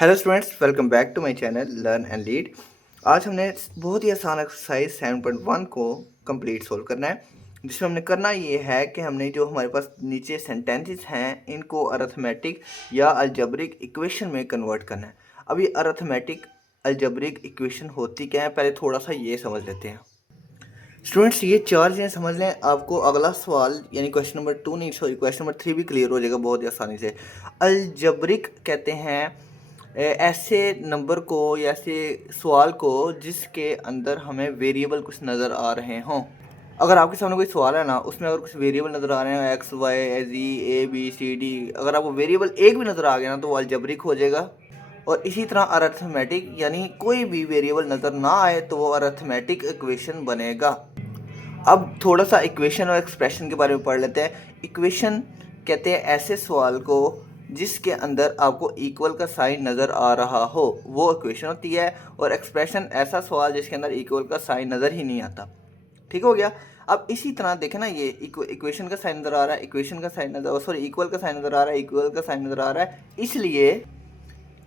Hello students, welcome back to my channel learn and lead. आज हमने बहुत ही आसान एक्सरसाइज 7.1 को कंप्लीट सोल्व करना है, जिसमें हमने करना ये है कि हमने जो हमारे पास नीचे सेंटेंसेस हैं इनको अरिथमेटिक या अलजेब्रिक इक्वेशन में कन्वर्ट करना है। अब ये अरिथमेटिक अलजेब्रिक इक्वेशन होती क्या है, पहले थोड़ा सा ये समझ लेते हैं। स्टूडेंट्स, ये चार चीज़ें समझ लें, आपको अगला सवाल यानी क्वेश्चन नंबर 2 नहीं, सॉरी क्वेश्चन नंबर 3 भी क्लियर हो जाएगा बहुत ही आसानी से। अलजेब्रिक कहते हैं ऐसे नंबर को या ऐसे सवाल को जिसके अंदर हमें वेरिएबल कुछ नज़र आ रहे हों। अगर आपके सामने कोई सवाल है ना, उसमें अगर कुछ वेरिएबल नज़र आ रहे हैं, X Y G A B C D, अगर आपको वेरिएबल एक भी नज़र आ गया ना तो वो अलजेब्रिक हो जाएगा। और इसी तरह अरिथमेटिक यानी कोई भी वेरिएबल नज़र ना आए तो वो अरिथमेटिक इक्वेशन बनेगा। अब थोड़ा सा इक्वेशन और एक्सप्रेशन के बारे में पढ़ लेते हैं। इक्वेशन कहते हैं ऐसे सवाल को जिसके अंदर आपको इक्वल का साइन नज़र आ रहा हो, वो इक्वेशन होती है। और एक्सप्रेशन ऐसा सवाल जिसके अंदर इक्वल का साइन नज़र ही नहीं आता। ठीक हो गया। अब इसी तरह देखें ना, ये इक्वेशन का साइन नज़र आ रहा है, इक्वेशन का साइन नज़र, सॉरी इक्वल का साइन नज़र आ रहा है, इक्वल का साइन नज़र आ रहा है, इसलिए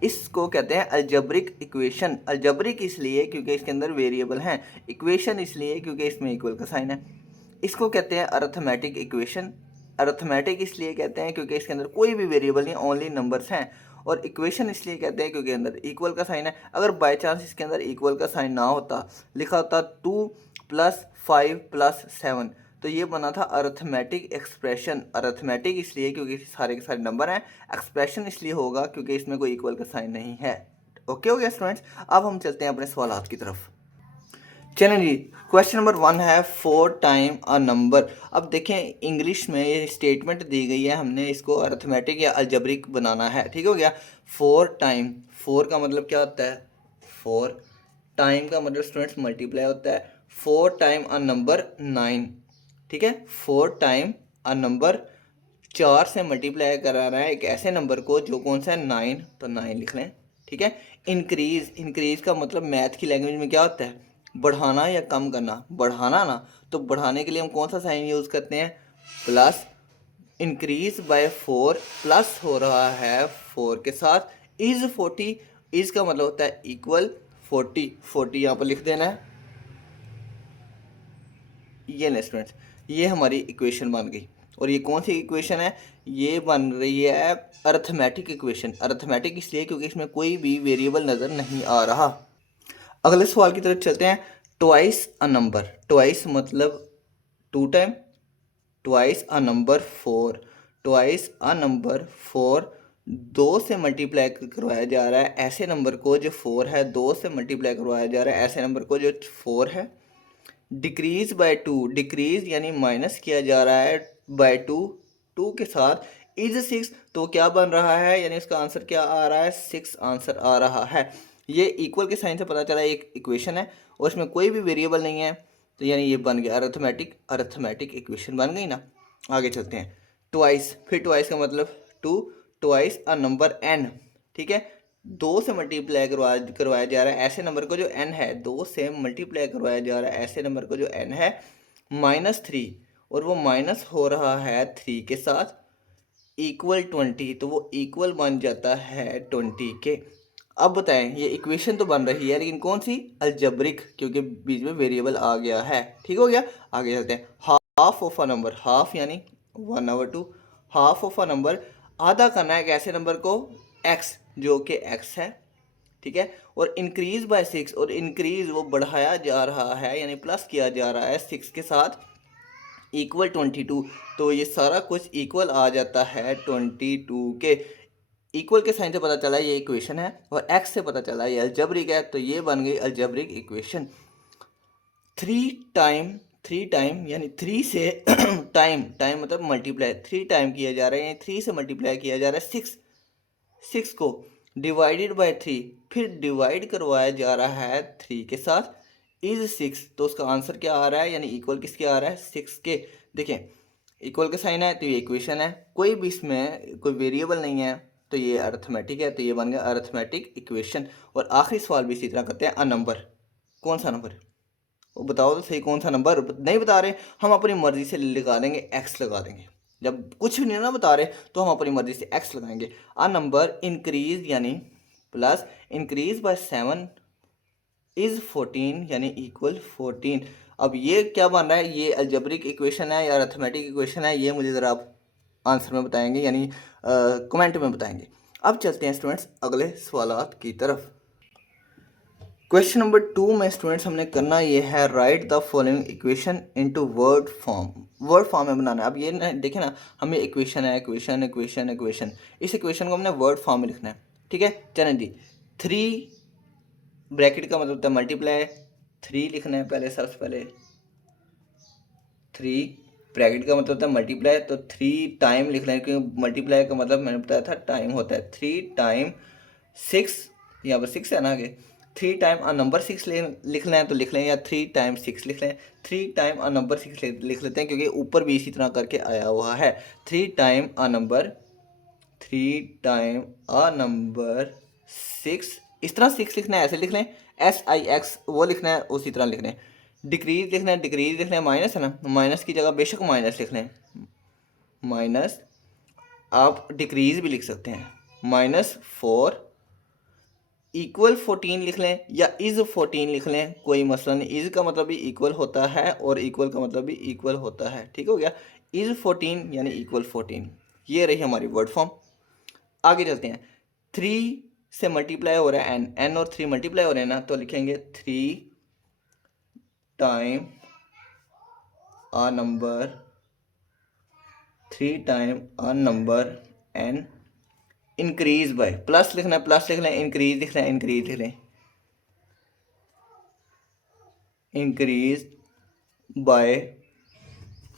इसको कहते हैं अलजेब्रिक इक्वेशन। अलजेब्रिक इसलिए क्योंकि इसके अंदर वेरिएबल हैं, इक्वेशन इसलिए क्योंकि इसमें इक्वल का साइन है। इसको कहते हैं अरिथमेटिक इक्वेशन। अरिथमेटिक इसलिए कहते हैं क्योंकि इसके अंदर कोई भी वेरिएबल नहीं, ओनली नंबर्स हैं। और इक्वेशन इसलिए कहते हैं क्योंकि अंदर इक्वल का साइन है। अगर बाय चांस इसके अंदर इक्वल का साइन ना होता, लिखा होता 2 + 5 + 7, तो ये बना था अरिथमेटिक एक्सप्रेशन। अरिथमेटिक इसलिए क्योंकि सारे के सारे नंबर हैं, एक्सप्रेशन इसलिए होगा क्योंकि इसमें कोई इक्वल का साइन नहीं है। ओके हो गया स्टूडेंट्स। अब हम चलते हैं अपने सवालात की तरफ। चलें जी, क्वेश्चन नंबर 1 है 4 टाइम अ नंबर। अब देखें, इंग्लिश में ये स्टेटमेंट दी गई है, हमने इसको अरिथमेटिक या अलजेब्रिक बनाना है। ठीक हो गया। 4 टाइम, 4 का मतलब क्या होता है? 4 टाइम का मतलब स्टूडेंट्स मल्टीप्लाई होता है। 4 टाइम अ नंबर 9। ठीक है, 4 टाइम अ नंबर 4 से मल्टीप्लाई कराना है एक ऐसे नंबर को जो कौन सा है? 9, तो 9 लिख लें। ठीक है। इंक्रीज, इंक्रीज का मतलब मैथ की लैंग्वेज में क्या होता है? बढ़ाना या कम करना। बढ़ाना ना, तो बढ़ाने के लिए हम कौन सा साइन यूज़ करते हैं? प्लस। इंक्रीज बाय 4, प्लस हो रहा है 4 के साथ इज 40। इज का मतलब होता है इक्वल 40। 40 यहाँ पर लिख देना है। ये ले स्टूडेंट्स, ये हमारी इक्वेशन बन गई। और ये कौन सी इक्वेशन है? ये बन रही है अरिथमेटिक इक्वेशन। अरिथमेटिक इसलिए क्योंकि इसमें कोई भी वेरिएबल नज़र नहीं आ रहा। अगले सवाल की तरफ चलते हैं। ट्वाइस अ नंबर, ट्वाइस मतलब 2 time, twice a number 4। Twice a number 4 2 से मल्टीप्लाई करवाया जा रहा है ऐसे नंबर को जो 4 है। 2 से मल्टीप्लाई करवाया जा रहा है ऐसे नंबर को जो 4 है। डिक्रीज बाय 2, डिक्रीज यानी माइनस किया जा रहा है बाय 2, 2 के साथ इज 6। तो क्या बन रहा है, यानी इसका आंसर क्या आ रहा है? 6 आंसर आ रहा है। ये इक्वल के साइन से पता चला एक इक्वेशन है और इसमें कोई भी वेरिएबल नहीं है, तो यानी ये बन गया अरिथमेटिक, अरिथमेटिक इक्वेशन बन गई ना। आगे चलते हैं। ट्वाइस, फिर ट्वाइस का मतलब 2, ट्वाइस अ नंबर n। ठीक है, 2 से मल्टीप्लाई करवाया जा रहा है ऐसे नंबर को जो n है। 2 से मल्टीप्लाई करवाया जा रहा है ऐसे नंबर को जो n है -3, और वो माइनस हो रहा है 3 के साथ इक्वल 20, तो वो इक्वल बन जाता है 20 के। अब बताएं, ये इक्वेशन तो बन रही है लेकिन कौन सी? अलजेब्रिक, क्योंकि बीच में वेरिएबल आ गया है। ठीक हो गया। आगे चलते हैं। Half of a number, half यानी 1/2। हाफ ऑफ अ नंबर, आधा करना है एक ऐसे नंबर को x, जो कि x है। ठीक है। और इंक्रीज बाय 6, और इंक्रीज वो बढ़ाया जा रहा है यानी प्लस किया जा रहा है 6 के साथ इक्वल 22। तो ये सारा कुछ इक्वल आ जाता है 22 के। इक्वल के साइन से पता चला ये इक्वेशन है, और x से पता चला ये अलजेब्रिक है, तो ये बन गई अलजेब्रिक इक्वेशन। 3 टाइम यानी 3 से टाइम, टाइम मतलब मल्टीप्लाई, 3 टाइम किया जा रहा है यानी 3 से मल्टीप्लाई किया जा रहा है 6। 6 को डिवाइडेड बाय 3, फिर डिवाइड करवाया जा रहा है 3 के साथ इज 6। तो उसका आंसर क्या आ रहा है, यानी इक्वल किसके आ रहा है? 6 के। देखें, इक्वल का साइन है तो ये इक्वेशन है, कोई भी इसमें कोई वेरिएबल नहीं है, तो ये अरिथमेटिक है, तो ये बन गया अरिथमेटिक इक्वेशन। और आखिरी सवाल भी इसी तरह करते हैं। अ नंबर, कौन सा नंबर? वो बताओ तो सही, कौन सा नंबर? नहीं बता रहे, हम अपनी मर्जी से लगा देंगे, एक्स लगा देंगे। जब कुछ भी नहीं ना बता रहे तो हम अपनी मर्जी से एक्स लगाएंगे। अ नंबर इंक्रीज यानी प्लस इंक्रीज बाय 7 इज 14 यानी इक्वल 14। अब ये क्या बन रहा है, ये अलजेब्रिक इक्वेशन है या अर्थमेटिक इक्वेशन है, ये मुझे ज़रा आप आंसर में बताएंगे, यानी कमेंट में बताएंगे। अब चलते हैं स्टूडेंट्स अगले सवालात की तरफ। क्वेश्चन नंबर 2 में स्टूडेंट्स हमने करना ये है, right the following equation into word form. Word form में बनाना है। अब ये ना देखें ना, हमें इक्वेशन है, इक्वेशन इक्वेशन इक्वेशन, इस इक्वेशन को हमने वर्ड फॉर्म में लिखना है। ठीक है, चलें जी। 3 ब्रैकेट का मतलब होता है मल्टीप्लाई, 3 लिखना है पहले, सबसे पहले 3 ब्रैकेट का मतलब होता है मल्टीप्लाई, तो 3 टाइम लिख लें, क्योंकि मल्टीप्लाई का मतलब मैंने बताया था टाइम होता है। 3 टाइम 6, यहाँ पर 6 है ना आगे, 3 टाइम अ नंबर 6 लिख लें तो लिख लें, या 3 टाइम 6 लिख लें। 3 टाइम अ नंबर 6 लिख लेते हैं, क्योंकि ऊपर भी इसी तरह करके आया हुआ है। 3 time a number, 3 time a number 6, इस तरह 6 लिखना है, ऐसे लिख लें। SIX वो लिखना है, उसी तरह लिख लें। डिक्रीज लिखना है, डिक्रीज लिखना है, माइनस है ना, माइनस की जगह बेशक माइनस लिख लें, माइनस। आप डिक्रीज भी लिख सकते हैं, -4 इक्वल 14 लिख लें, या इज़ 14 लिख लें, कोई मसला नहीं। इज़ का मतलब भी इक्वल होता है और इक्वल का मतलब भी इक्वल होता है। ठीक हो गया, इज़ 14 यानी इक्वल 14। ये रही हमारी वर्ड फॉर्म। आगे चलते हैं। 3 से मल्टीप्लाई हो रहा है n और 3 मल्टीप्लाई हो रहे हैं ना, तो लिखेंगे 3 time a number, 3 time a number n increase by, plus लिखना है प्लस लिख लें, इंक्रीज लिखना है इंक्रीज लिख लें, इंक्रीज बाय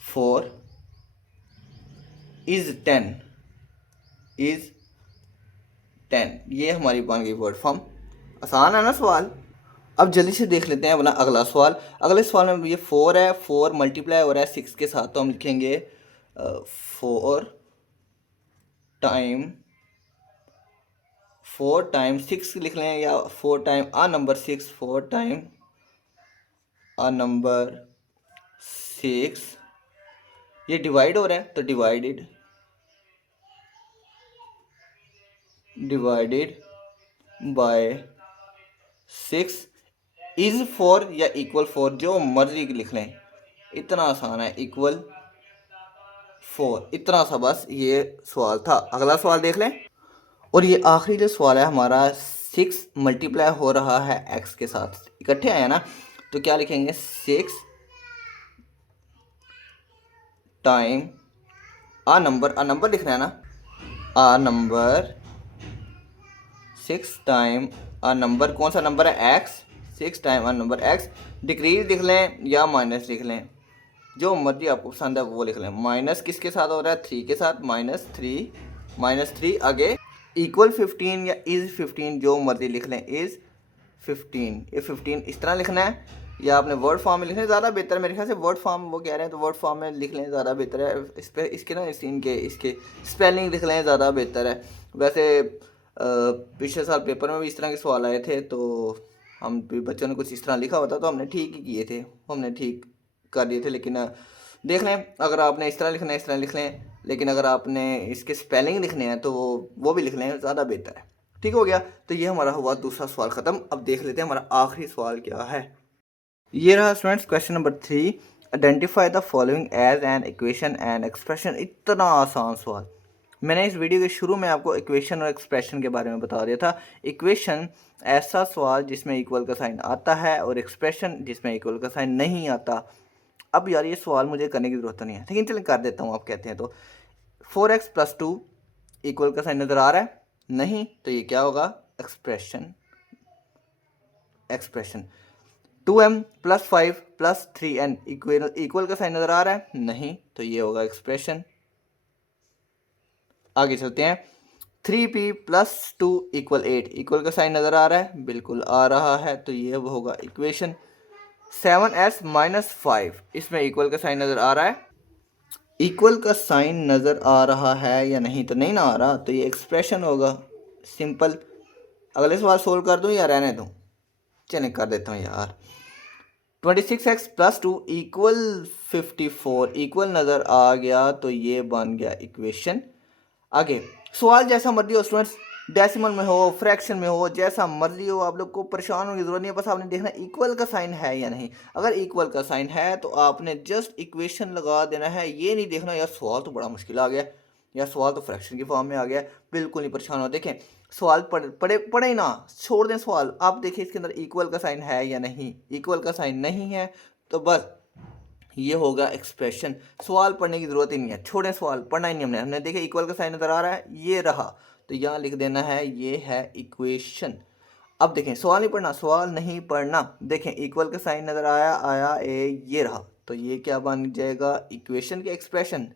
4 इज 10, इज 10। ये हमारी बन गई वर्ड फॉर्म। आसान है ना सवाल। अब जल्दी से देख लेते हैं अपना अगला सवाल। अगले सवाल में ये 4 है, 4 मल्टीप्लाई हो रहा है 6 के साथ, तो हम लिखेंगे 4 टाइम 6 लिख लें, या 4 time a number 6, 4 time a number 6। ये डिवाइड हो रहा है तो डिवाइडेड बाय 6 इज 4 या इक्वल 4, जो मर्जी लिख लें, इतना आसान है। इक्वल 4, इतना सा बस ये सवाल था। अगला सवाल देख लें। और ये आखिरी जो सवाल है हमारा, 6 मल्टीप्लाई हो रहा है x के साथ, इकट्ठे आया ना, तो क्या लिखेंगे, 6 टाइम अ नंबर लिखना है ना, a number 6 time a number, कौन सा नंबर है, x। 6 time a number x, decrease लिख लें या माइनस लिख लें, जो मर्जी आपको पसंद है वो लिख लें। माइनस किसके साथ हो रहा है, 3 के साथ, -3 आगे इक्वल 15 या इज़ 15, जो मर्जी लिख लें, इज़ 15। ये 15 इस तरह लिखना है, या आपने वर्ड फॉर्म में लिखना है, ज़्यादा बेहतर है मेरे ख्याल से। वर्ड फॉर्म वो कह रहे हैं तो वर्ड फॉर्म में लिख लें, ज़्यादा बेहतर है। इस पर इसके ना इसके स्पेलिंग लिख लें, ज़्यादा बेहतर है। वैसे पिछले साल पेपर में भी इस तरह के सवाल आए थे, तो हम भी बच्चों ने कुछ इस तरह लिखा होता तो हमने ठीक ही किए थे, हमने ठीक कर दिए थे। लेकिन देख लें, अगर आपने इस तरह लिखना है इस तरह लिख लें, लेकिन अगर आपने इसके स्पेलिंग लिखने हैं तो वो भी लिख लें, ज़्यादा बेहतर है। ठीक हो गया, तो ये हमारा हुआ दूसरा सवाल ख़त्म। अब देख लेते हैं हमारा आखिरी सवाल क्या है। ये रहा students question number 3, identify the following as an equation and expression. इतना आसान सवाल। मैंने इस वीडियो के शुरू में आपको इक्वेशन और एक्सप्रेशन के बारे में बता दिया था। इक्वेशन ऐसा सवाल जिसमें इक्वल का साइन आता है, और एक्सप्रेशन जिसमें इक्वल का साइन नहीं आता। अब यार ये सवाल मुझे करने की ज़रूरत नहीं है, लेकिन चलिए कर देता हूँ, आप कहते हैं तो। 4x + 2 इक्वल का साइन नज़र आ रहा है, नहीं, तो ये क्या होगा, एक्सप्रेशन। 2m + 5 + 3n इक्वल का साइन नज़र आ रहा है, नहीं, तो ये होगा एक्सप्रेशन। आगे चलते हैं। 3p + 2 = 8 इक्वल का साइन नज़र आ रहा है, बिल्कुल आ रहा है, तो ये वो होगा इक्वेशन। 7s - 5 इसमें इक्वल का साइन नज़र आ रहा है, इक्वल का साइन नज़र आ रहा है या नहीं, तो नहीं ना आ रहा, तो ये एक्सप्रेशन होगा। सिंपल। अगले सवाल सोल्व कर दूं या रहने दूं, चलें कर देता हूँ यार। 26x + 2 = 54 इक्वल नज़र आ गया, तो ये बन गया इक्वेशन। आगे सवाल जैसा मर्जी हो स्टूडेंट्स, डेसिमल में हो, फ्रैक्शन में हो, जैसा मर्जी हो, आप लोग को परेशान होने की जरूरत नहीं है। बस आपने देखना इक्वल का साइन है या नहीं। अगर इक्वल का साइन है तो आपने जस्ट इक्वेशन लगा देना है। ये नहीं देखना यार सवाल तो बड़ा मुश्किल आ गया, यार सवाल तो फ्रैक्शन की फॉर्म में आ गया। बिल्कुल नहीं परेशान हो। देखें सवाल पढ़े ही ना, छोड़ दें सवाल। आप देखिए इसके अंदर इक्वल का साइन है या नहीं। इक्वल का साइन नहीं है तो बस ये होगा एक्सप्रेशन। सवाल पढ़ने की जरूरत ही नहीं है, छोड़ें सवाल, पढ़ना ही नहीं हमने देखे इक्वल का साइन नजर आ रहा है, ये रहा, तो यहाँ लिख देना है ये है इक्वेशन। अब देखें सवाल नहीं पढ़ना, सवाल नहीं पढ़ना। देखें इक्वल का साइन नजर आया, आया ए, ये रहा, तो ये क्या बन जाएगा, इक्वेशन के एक्सप्रेशन।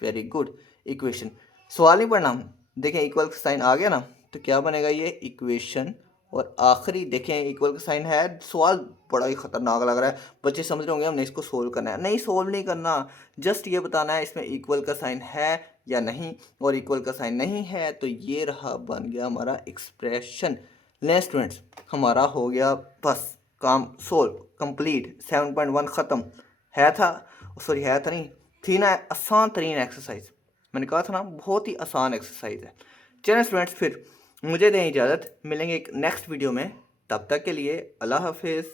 Very good, equation. सवाल नहीं पढ़ना, देखें इक्वल का साइन आ गया ना, तो क्या बनेगा ये इक्वेशन। और आखिरी देखें इक्वल का साइन है, सवाल बड़ा ही खतरनाक लग रहा है, बच्चे समझ रहे होंगे हमने इसको सोल्व करना है। नहीं सोल्व नहीं करना, जस्ट ये बताना है इसमें इक्वल का साइन है या नहीं। और इक्वल का साइन नहीं है तो ये रहा, बन गया हमारा एक्सप्रेशन। ले स्टूडेंट्स हमारा हो गया बस काम सोल्व कंप्लीट। 7.1 ख़त्म। है था, सॉरी है था नहीं, थी ना आसान तरीन एक्सरसाइज। मैंने कहा था ना बहुत ही आसान एक्सरसाइज है। चलें स्टूडेंट्स फिर मुझे दें इजाज़त, मिलेंगे एक नेक्स्ट वीडियो में। तब तक के लिए अल्लाह हाफिज़।